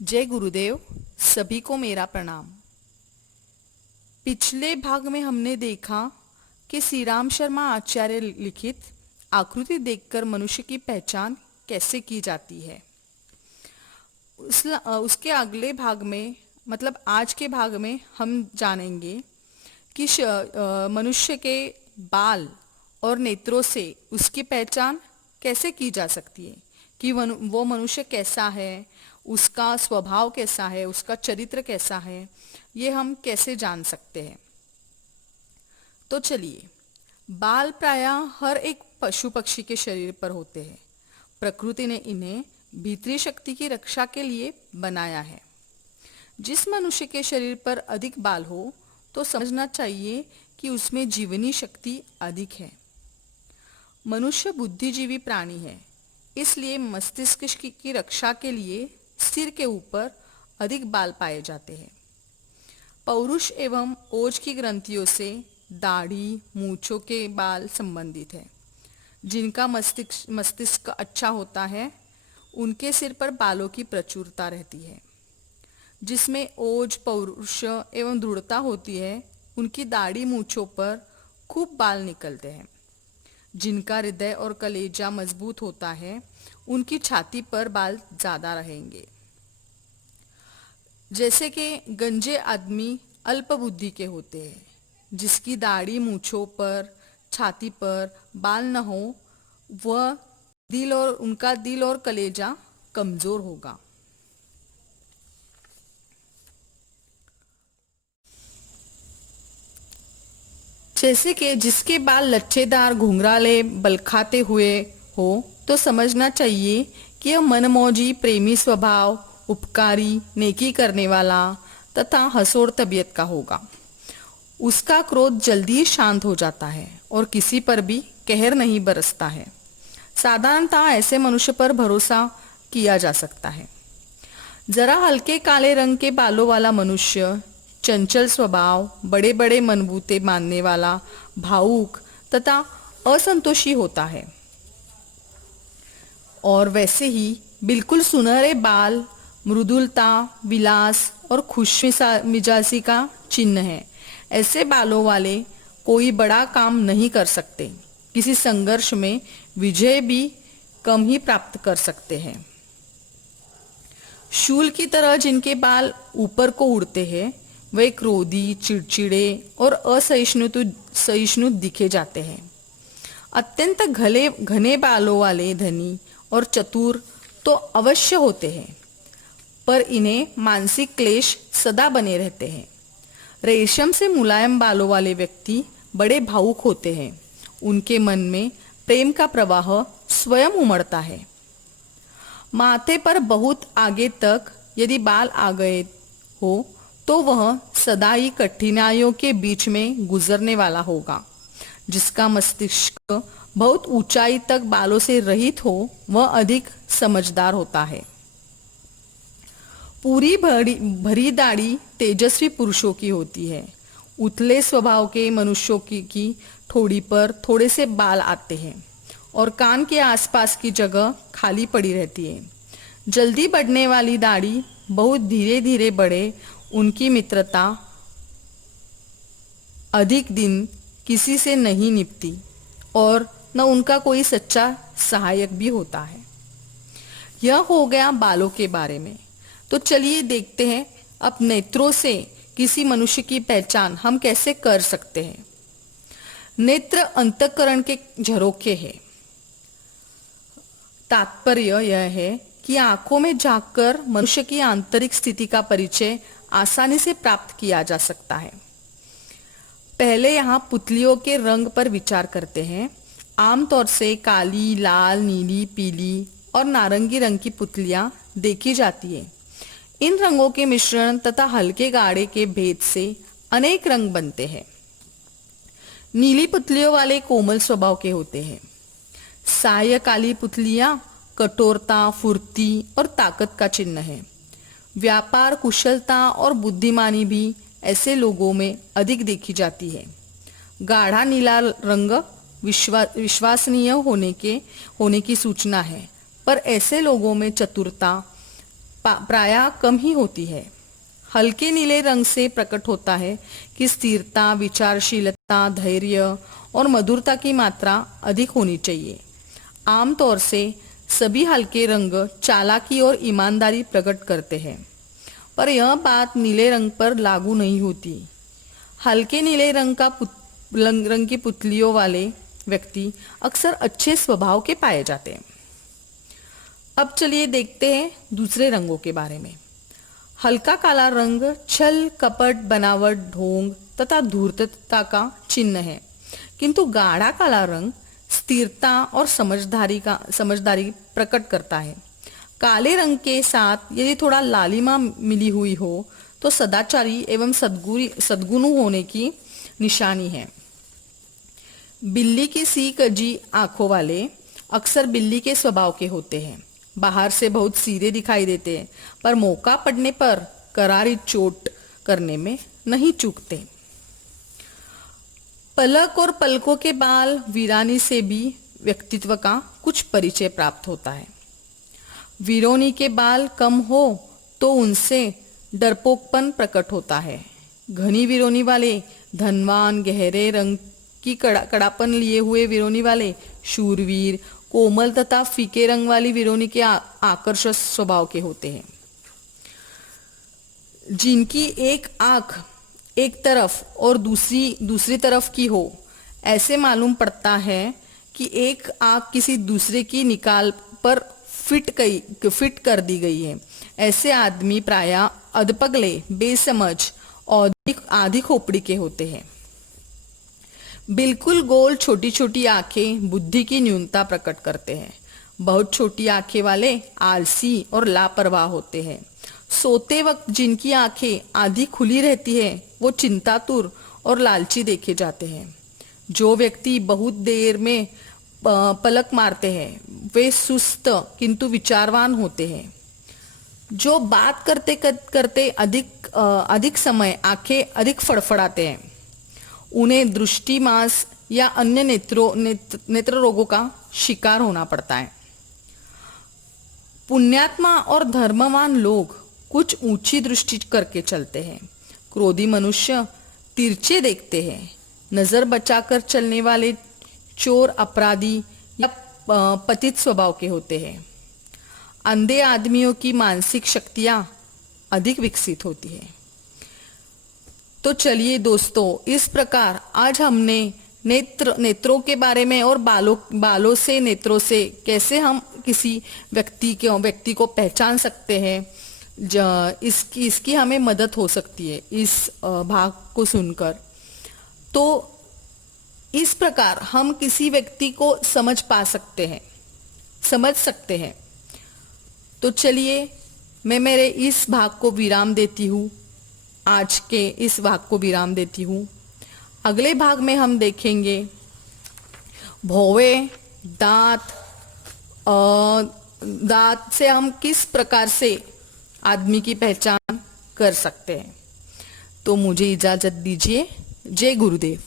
जय गुरुदेव। सभी को मेरा प्रणाम। पिछले भाग में हमने देखा कि श्री राम शर्मा आचार्य लिखित आकृति देखकर मनुष्य की पहचान कैसे की जाती है। उसके अगले भाग में मतलब आज के भाग में हम जानेंगे कि मनुष्य के बाल और नेत्रों से उसकी पहचान कैसे की जा सकती है कि वो मनुष्य कैसा है, उसका स्वभाव कैसा है, उसका चरित्र कैसा है, ये हम कैसे जान सकते हैं। तो चलिए, बाल प्रायः हर एक पशु पक्षी के शरीर पर होते हैं। प्रकृति ने इन्हें भीतरी शक्ति की रक्षा के लिए बनाया है। जिस मनुष्य के शरीर पर अधिक बाल हो तो समझना चाहिए कि उसमें जीवनी शक्ति अधिक है। मनुष्य बुद्धिजीवी प्राणी है, इसलिए मस्तिष्क की रक्षा के लिए सिर के ऊपर अधिक बाल पाए जाते हैं। पौरुष एवं ओज की ग्रंथियों से दाढ़ी, मूंछों के बाल संबंधित है। जिनका मस्तिष्क अच्छा होता है उनके सिर पर बालों की प्रचुरता रहती है। जिसमें ओज, पौरुष एवं दृढ़ता होती है उनकी दाढ़ी, मूंछों पर खूब बाल निकलते हैं। जिनका हृदय और कलेजा मजबूत होता है उनकी छाती पर बाल ज्यादा रहेंगे। जैसे कि गंजे आदमी अल्प बुद्धि के होते हैं। जिसकी दाढ़ी, मूंछों पर, छाती पर बाल न हो वह उनका दिल और कलेजा कमजोर होगा। जैसे कि जिसके बाल लच्छेदार, घुंघराले, बलखाते हुए हो तो समझना चाहिए कि यह मनमौजी, प्रेमी स्वभाव, उपकारी, नेकी करने वाला तथा हंसोड़ तबीयत का होगा। उसका क्रोध जल्दी ही शांत हो जाता है और किसी पर भी कहर नहीं बरसता है। साधारणतः ऐसे मनुष्य पर भरोसा किया जा सकता है। जरा हल्के काले रंग के बालों वाला मनुष्य चंचल स्वभाव, बड़े बड़े मनबूते मानने वाला, भावुक तथा असंतोषी होता है। और वैसे ही बिल्कुल सुनहरे बाल मृदुलता, विलास और खुश मिजाजी का चिन्ह है। ऐसे बालों वाले कोई बड़ा काम नहीं कर सकते। किसी संघर्ष में विजय भी कम ही प्राप्त कर सकते हैं। शूल की तरह जिनके बाल ऊपर को उड़ते हैं वे क्रोधी, चिड़चिड़े और असहिष्णु दिखे जाते हैं। अत्यंत घने बालों वाले धनी और चतुर तो अवश्य होते हैं, पर इन्हें मानसिक क्लेश सदा बने रहते हैं। रेशम से मुलायम बालों वाले व्यक्ति बड़े भावुक होते हैं। उनके मन में प्रेम का प्रवाह स्वयं उमड़ता है। माथे पर बहुत आगे तक यदि बाल आ गए हो तो वह सदा ही कठिनाइयों के बीच में गुजरने वाला होगा। जिसका मस्तिष्क बहुत ऊंचाई तक बालों से रहित हो वह अधिक समझदार होता है। पूरी भरी दाढ़ी तेजस्वी पुरुषों की होती है। उथले स्वभाव के मनुष्यों की ठोड़ी पर थोड़े से बाल आते हैं और कान के आसपास की जगह खाली पड़ी रहती है। जल्दी बढ़ने वाली दाढ़ी बहुत धीरे धीरे बढ़े, उनकी मित्रता अधिक दिन किसी से नहीं निपटी और न उनका कोई सच्चा सहायक भी होता है। यह हो गया बालों के बारे में। तो चलिए देखते हैं अब नेत्रों से किसी मनुष्य की पहचान हम कैसे कर सकते हैं। नेत्र अंतःकरण के झरोखे हैं। तात्पर्य यह है कि आंखों में झांककर मनुष्य की आंतरिक स्थिति का परिचय आसानी से प्राप्त किया जा सकता है। पहले यहाँ पुतलियों के रंग पर विचार करते हैं। आमतौर से काली, लाल, नीली, पीली और नारंगी रंग की पुतलियां देखी जाती है। इन रंगों के मिश्रण तथा हल्के गाढ़े के भेद से अनेक रंग बनते हैं। नीली पुतलियों वाले कोमल स्वभाव के होते हैं। साय काली पुतलियां कठोरता, फुर्ती और ताकत का चिन्ह है। व्यापार, कुशलता और बुद्धिमानी भी ऐसे लोगों में अधिक देखी जाती है। गाढ़ा नीला रंग विश्वसनीय होने की सूचना है, पर ऐसे लोगों में चतुरता, प्रायः कम ही होती है। हल्के नीले रंग से प्रकट होता है कि स्थिरता, विचारशीलता, धैर्य और मधुरता की मात्रा अधिक होनी चाहिए। आमतौर से सभी हल्के रंग चालाकी और ईमानदारी प्रकट करते हैं, पर यह बात नीले रंग पर लागू नहीं होती। हल्के नीले रंग की पुतलियों वाले व्यक्ति अक्सर अच्छे स्वभाव के पाए जाते हैं। अब चलिए देखते हैं दूसरे रंगों के बारे में। हल्का काला रंग छल, कपट, बनावट, ढोंग तथा धूर्तता का चिन्ह है, किंतु गाढ़ा काला रंग स्थिरता और समझदारी प्रकट करता है। काले रंग के साथ यदि थोड़ा लालिमा मिली हुई हो तो सदाचारी एवं सद्गुणी होने की निशानी है। बिल्ली की सी कजी आंखों वाले अक्सर बिल्ली के स्वभाव के होते हैं। बाहर से बहुत सीधे दिखाई देते हैं, पर मौका पड़ने पर करारी चोट करने में नहीं चूकते। पलक और पलकों के बाल वीरानी से भी व्यक्तित्व का कुछ परिचय प्राप्त होता है। वीरोनी के बाल कम हो तो उनसे डरपोकपन प्रकट होता है। घनी वीरोनी वाले धनवान, गहरे रंग की कड़ापन लिए हुए वीरोनी वाले शूरवीर, कोमल तथा फीके रंग वाली वीरोनी के आकर्षक स्वभाव के होते हैं। जिनकी एक आंख एक तरफ और दूसरी तरफ की हो, ऐसे मालूम पड़ता है कि एक आंख किसी दूसरे की निकाल पर फिट कर दी गई है। ऐसे आदमी प्रायः अधपगले, बेसमझ और आधी खोपड़ी के होते हैं। बिल्कुल गोल छोटी छोटी आंखें बुद्धि की न्यूनता प्रकट करते हैं। बहुत छोटी आंखें वाले आलसी और लापरवाह होते हैं। सोते वक्त जिनकी आंखें आधी खुली रहती है वो चिंतातुर और लालची देखे जाते हैं। जो व्यक्ति बहुत देर में पलक मारते हैं वे सुस्त किंतु विचारवान होते हैं। जो बात करते करते अधिक समय आंखें अधिक फड़फड़ाते हैं उन्हें दृष्टि मांस या अन्य नेत्र रोगों का शिकार होना पड़ता है। पुण्यात्मा और धर्मवान लोग कुछ ऊंची दृष्टि करके चलते हैं। क्रोधी मनुष्य तिरछे देखते हैं। नजर बचाकर चलने वाले चोर, अपराधी या पतित स्वभाव के होते हैं। अंधे आदमियों की मानसिक शक्तियां अधिक विकसित होती है। तो चलिए दोस्तों, इस प्रकार आज हमने नेत्रों के बारे में और बालों से, नेत्रों से कैसे हम किसी व्यक्ति को पहचान सकते हैं, इसकी हमें मदद हो सकती है इस भाग को सुनकर। तो इस प्रकार हम किसी व्यक्ति को समझ सकते हैं। तो चलिए मैं मेरे इस भाग को विराम देती हूँ। आज के इस भाग को विराम देती हूँ। अगले भाग में हम देखेंगे भौवे, दांत से हम किस प्रकार से आदमी की पहचान कर सकते हैं। तो मुझे इजाजत दीजिए। जय गुरुदेव।